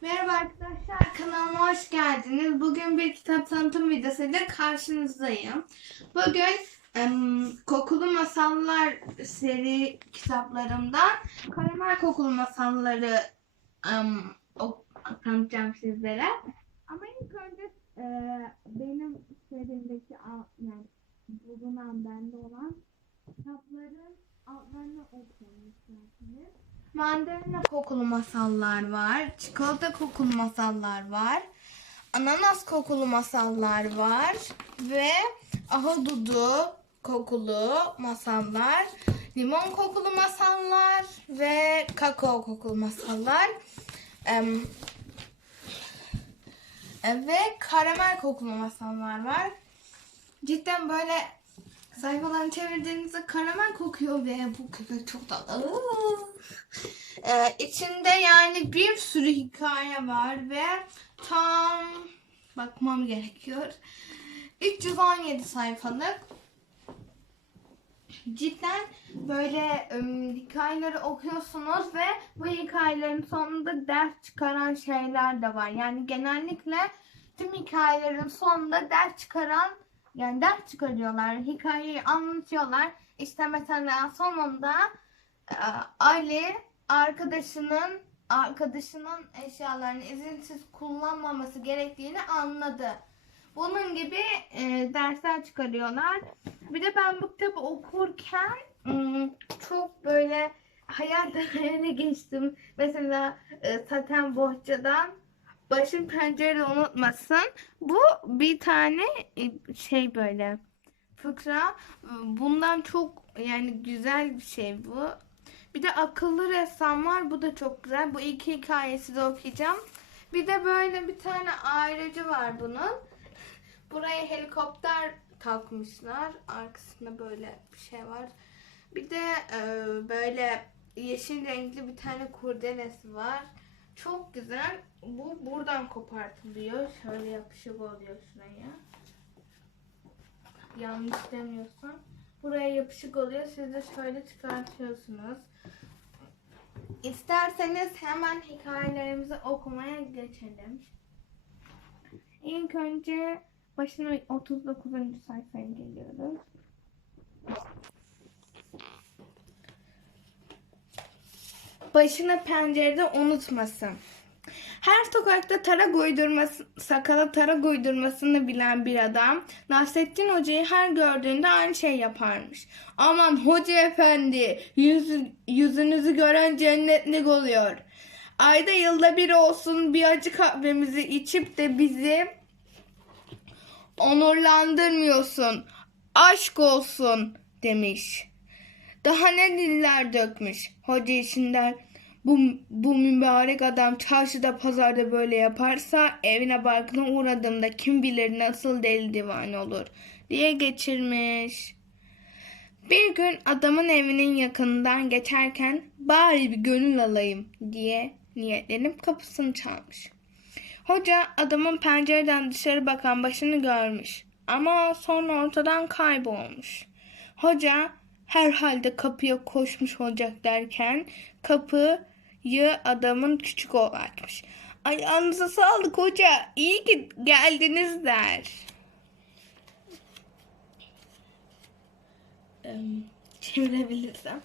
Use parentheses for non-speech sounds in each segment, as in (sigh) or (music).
Merhaba arkadaşlar kanalıma hoş geldiniz. Bugün bir kitap tanıtım videosuyla karşınızdayım. Bugün em, Kokulu Masallar seri kitaplarımdan Karamel Kokulu Masalları ok- tanıtacağım sizlere. Ama ilk önce e, benim serimdeki yani bulunan bende olan kitapların altlarını okuyalım isterseniz. Mandalina kokulu masallar var. Çikolata kokulu masallar var. Ananas kokulu masallar var. Ve ahududu kokulu masallar. Limon kokulu masallar. Ve kakao kokulu masallar. Em, ve karamel kokulu masallar var. Cidden böyle sayfalarını çevirdiğinizde karamel kokuyor ve bu köpek çok tatlı. Ee, içinde yani bir sürü hikaye var ve tam bakmam gerekiyor. 317 sayfalık. Cidden böyle ım, hikayeleri okuyorsunuz ve bu hikayelerin sonunda ders çıkaran şeyler de var. Yani genellikle tüm hikayelerin sonunda ders çıkaran yani ders çıkarıyorlar. Hikayeyi anlatıyorlar. İşte mesela sonunda e, Ali arkadaşının arkadaşının eşyalarını izinsiz kullanmaması gerektiğini anladı. Bunun gibi e, dersler çıkarıyorlar. Bir de ben bu kitabı okurken ım, çok böyle hayal (laughs) değerine geçtim. Mesela e, saten bohçadan başın pencere unutmasın. Bu bir tane e, şey böyle fıkra. Bundan çok yani güzel bir şey bu. Bir de akıllı ressam var. Bu da çok güzel. Bu iki hikayesi de okuyacağım. Bir de böyle bir tane ayrıcı var bunun. Buraya helikopter takmışlar. Arkasında böyle bir şey var. Bir de e, böyle yeşil renkli bir tane kurdelesi var. Çok güzel. Bu buradan kopartılıyor. Şöyle yapışık oluyor şuraya. Yanlış demiyorsam. Buraya yapışık oluyor. Siz de şöyle çıkartıyorsunuz. İsterseniz hemen hikayelerimizi okumaya geçelim. İlk önce başına 39. sayfaya geliyoruz. Başına pencerede unutmasın. Her sokakta tarak uydurması, sakala tarak uydurmasını bilen bir adam Nasrettin Hoca'yı her gördüğünde aynı şey yaparmış. Aman hoca efendi yüz, yüzünüzü gören cennetlik oluyor. Ayda yılda bir olsun bir acı kahvemizi içip de bizi onurlandırmıyorsun. Aşk olsun demiş. Daha ne diller dökmüş. Hoca içinden bu, bu mübarek adam çarşıda pazarda böyle yaparsa evine barkına uğradığımda kim bilir nasıl deli divane olur diye geçirmiş. Bir gün adamın evinin yakınından geçerken bari bir gönül alayım diye niyetlenip kapısını çalmış. Hoca adamın pencereden dışarı bakan başını görmüş ama sonra ortadan kaybolmuş. Hoca herhalde kapıya koşmuş olacak derken kapıyı adamın küçük oğlu açmış. Ayağınıza sağlık hoca iyi ki geldiniz der. Em, Çevirebilirsem.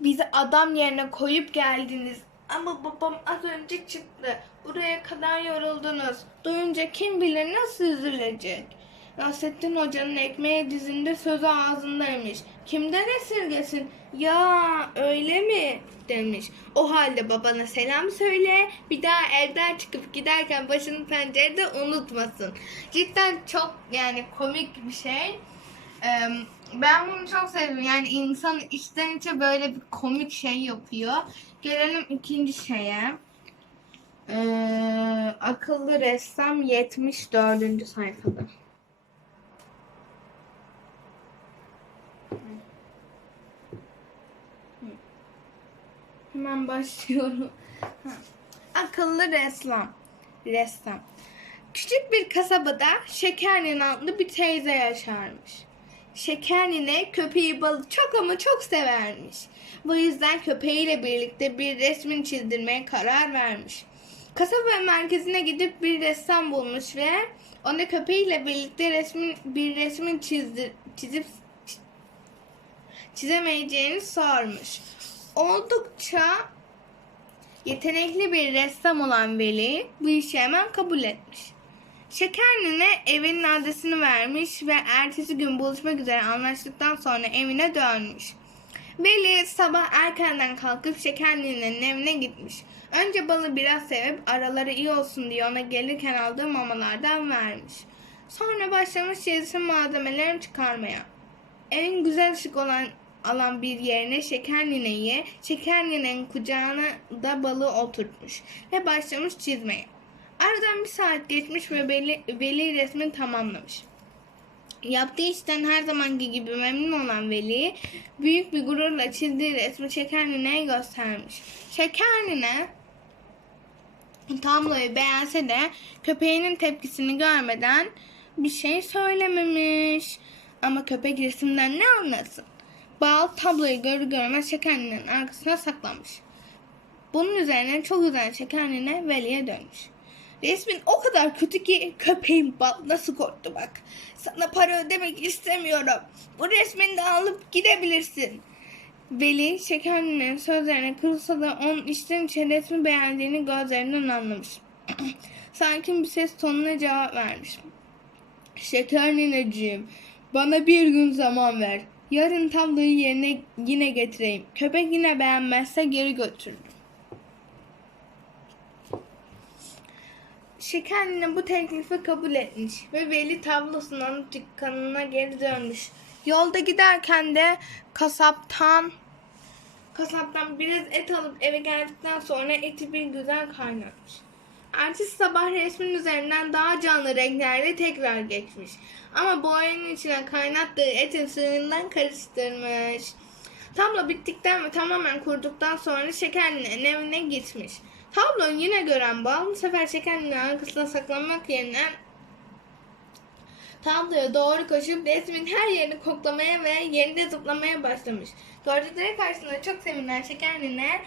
Bizi adam yerine koyup geldiniz. Ama babam az önce çıktı. Buraya kadar yoruldunuz. Duyunca kim bilir nasıl üzülecek. Nasrettin Hoca'nın ekmeğe dizinde sözü ağzındaymış. Kimden esirgesin? Ya öyle mi? demiş. O halde babana selam söyle. Bir daha evden çıkıp giderken başını pencerede unutmasın. Cidden çok yani komik bir şey. Ben bunu çok seviyorum. Yani insan içten içe böyle bir komik şey yapıyor. Gelelim ikinci şeye. Ee, akıllı ressam 74. sayfada. Hemen başlıyorum. (laughs) Ha. Akıllı ressam. Ressam. Küçük bir kasabada Şekernin adlı bir teyze yaşarmış. Şekernin'e köpeği balı çok ama çok severmiş. Bu yüzden köpeğiyle birlikte bir resmin çizdirmeye karar vermiş. Kasaba merkezine gidip bir ressam bulmuş ve ona köpeğiyle birlikte resmin bir resmin çizdir, çizip çizemeyeceğini sormuş. Oldukça yetenekli bir ressam olan Veli bu işi hemen kabul etmiş. Şekernin'e evinin adresini vermiş ve ertesi gün buluşmak üzere anlaştıktan sonra evine dönmüş. Veli sabah erkenden kalkıp Şekernin'in evine gitmiş. Önce balı biraz sevip araları iyi olsun diye ona gelirken aldığı mamalardan vermiş. Sonra başlamış çizim malzemelerini çıkarmaya. En güzel ışık olan alan bir yerine şeker nineyi, şeker ninenin kucağına da balığı oturtmuş ve başlamış çizmeye. Aradan bir saat geçmiş ve Veli, Veli resmini tamamlamış. Yaptığı işten her zamanki gibi memnun olan Veli, büyük bir gururla çizdiği resmi şeker nineye göstermiş. Şeker nine tabloyu beğense de köpeğinin tepkisini görmeden bir şey söylememiş. Ama köpek resimden ne anlasın? Bal tabloyu görür görmez şekerlinin arkasına saklanmış. Bunun üzerine çok üzen şekerline Veli'ye dönmüş. Resmin o kadar kötü ki köpeğin bal nasıl korktu bak. Sana para ödemek istemiyorum. Bu resmini de alıp gidebilirsin. Veli şekerlinin sözlerine kırılsa da onun içten içe resmi beğendiğini gözlerinden anlamış. (clears throat) Sakin bir ses tonuna cevap vermiş. Şeker nineciğim, bana bir gün zaman ver. Yarın tabloyu yerine yine getireyim. Köpek yine beğenmezse geri götürürüm. Şeker nine bu teklifi kabul etmiş ve Veli tablosunun dükkanına geri dönmüş. Yolda giderken de kasaptan kasaptan biraz et alıp eve geldikten sonra eti bir güzel kaynatmış. Ertesi sabah resmin üzerinden daha canlı renklerle tekrar geçmiş. Ama boyanın içine kaynattığı etin suyundan karıştırmış. Tablo bittikten ve tamamen kurduktan sonra şekerlinin evine gitmiş. Tabloyu yine gören bal bu sefer şekerlinin arkasına saklanmak yerine tabloya doğru koşup resmin her yerini koklamaya ve yerinde zıplamaya başlamış. Gördükleri karşısında çok sevinen şekerline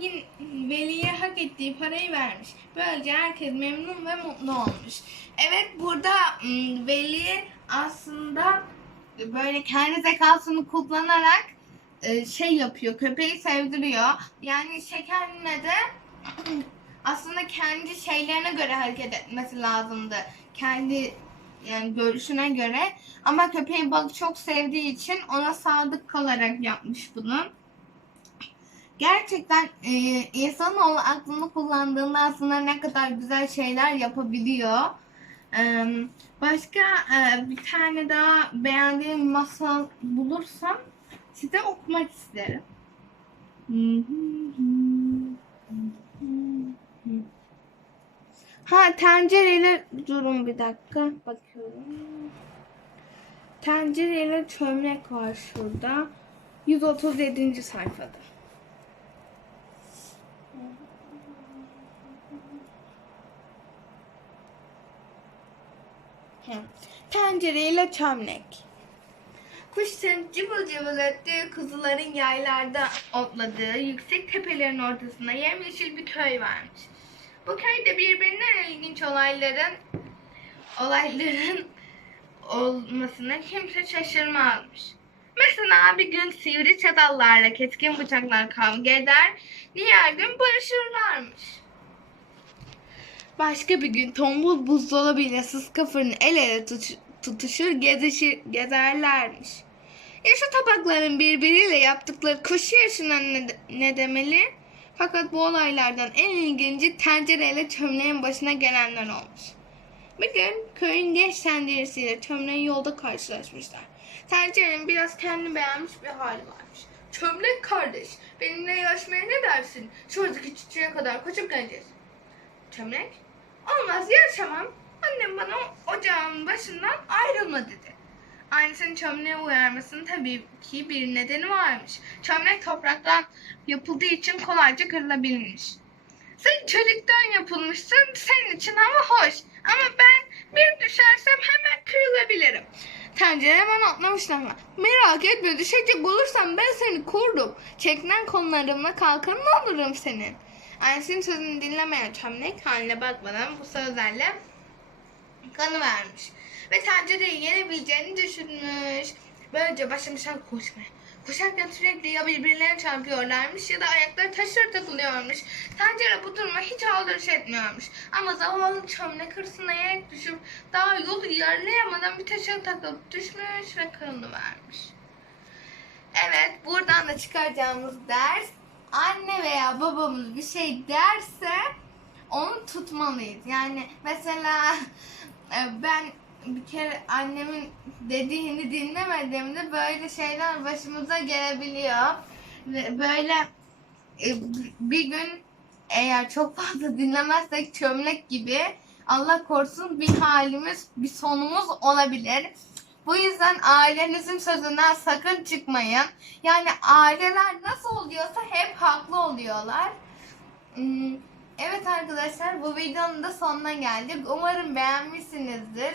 yine Veli'ye hak ettiği parayı vermiş. Böylece herkes memnun ve mutlu olmuş. Evet burada Veli aslında böyle kendi zekasını kullanarak e, şey yapıyor. Köpeği sevdiriyor. Yani şekerine de (clears throat) aslında kendi şeylerine göre hareket etmesi lazımdı. Kendi yani görüşüne göre. Ama köpeği balık çok sevdiği için ona sadık kalarak yapmış bunu. Gerçekten e, insanoğlu aklını kullandığında aslında ne kadar güzel şeyler yapabiliyor. E, başka e, bir tane daha beğendiğim masal bulursam size okumak isterim. Ha tencereyle durun bir dakika bakıyorum. Tencereyle çömlek var şurada. 137. sayfada. Tencereyle çömlek. Kuşların cıvıl cıvıl öttüğü kuzuların yaylarda otladığı yüksek tepelerin ortasında yemyeşil bir köy varmış. Bu köyde birbirinden ilginç olayların olayların olmasına kimse şaşırmazmış. Mesela bir gün sivri çatallarla keskin bıçaklar kavga eder, diğer gün barışırlarmış. Başka bir gün tombul buzdolabıyla sıska fırın el ele tuş- tutuşur, gezişir, gezerlermiş. Yaşı tabakların birbiriyle yaptıkları koşu yaşına ne, ne demeli? Fakat bu olaylardan en ilginci tencereyle çömleğin başına gelenler olmuş. Bir gün köyün genç tenceresiyle çömleğin yolda karşılaşmışlar. Tencerenin biraz kendini beğenmiş bir hali varmış. Çömlek kardeş, benimle yarışmaya ne dersin? Şuradaki çiçeğe kadar koşup geleceğiz. Çömlek, olmaz yarışamam. Annem bana ocağın başından ayrılma dedi. Aynısının çömleğe uyarmasının tabii ki bir nedeni varmış. Çömlek topraktan yapıldığı için kolayca kırılabilirmiş. Sen çelikten yapılmışsın, senin için ama hoş. Ama ben bir düşersem hemen kırılabilirim. Tencere hemen atlamıştım ama. Merak etme düşecek olursam ben seni korurum. Çekilen konularımla kalkanın olurum senin. Annesinin sözünü dinlemeyen çömlek haline bakmadan bu sözlerle kanı vermiş. Ve tencereyi yenebileceğini düşünmüş. Böylece başlamışlar koşmaya. Koşarken sürekli ya birbirlerine çarpıyorlarmış ya da ayakları taşır takılıyormuş. Tencere bu duruma hiç aldırış etmiyormuş. Ama zavallı çömlek hırsına yenik düşüp daha yolu yarılayamadan bir taşa takılıp düşmüş ve kanını vermiş. Evet buradan da çıkaracağımız ders anne veya babamız bir şey derse onu tutmalıyız. Yani mesela e, ben bir kere annemin dediğini dinlemediğimde böyle şeyler başımıza gelebiliyor. Böyle e, bir gün eğer çok fazla dinlemezsek çömlek gibi Allah korusun bir halimiz, bir sonumuz olabilir. Bu yüzden ailenizin sözünden sakın çıkmayın. Yani aileler nasıl oluyorsa hep haklı oluyorlar. Hmm, Evet arkadaşlar bu videonun da sonuna geldik. Umarım beğenmişsinizdir.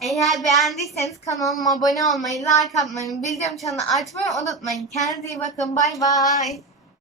Eğer beğendiyseniz kanalıma abone olmayı, like atmayı, bildirim çanını açmayı unutmayın. Kendinize iyi bakın. Bay bay.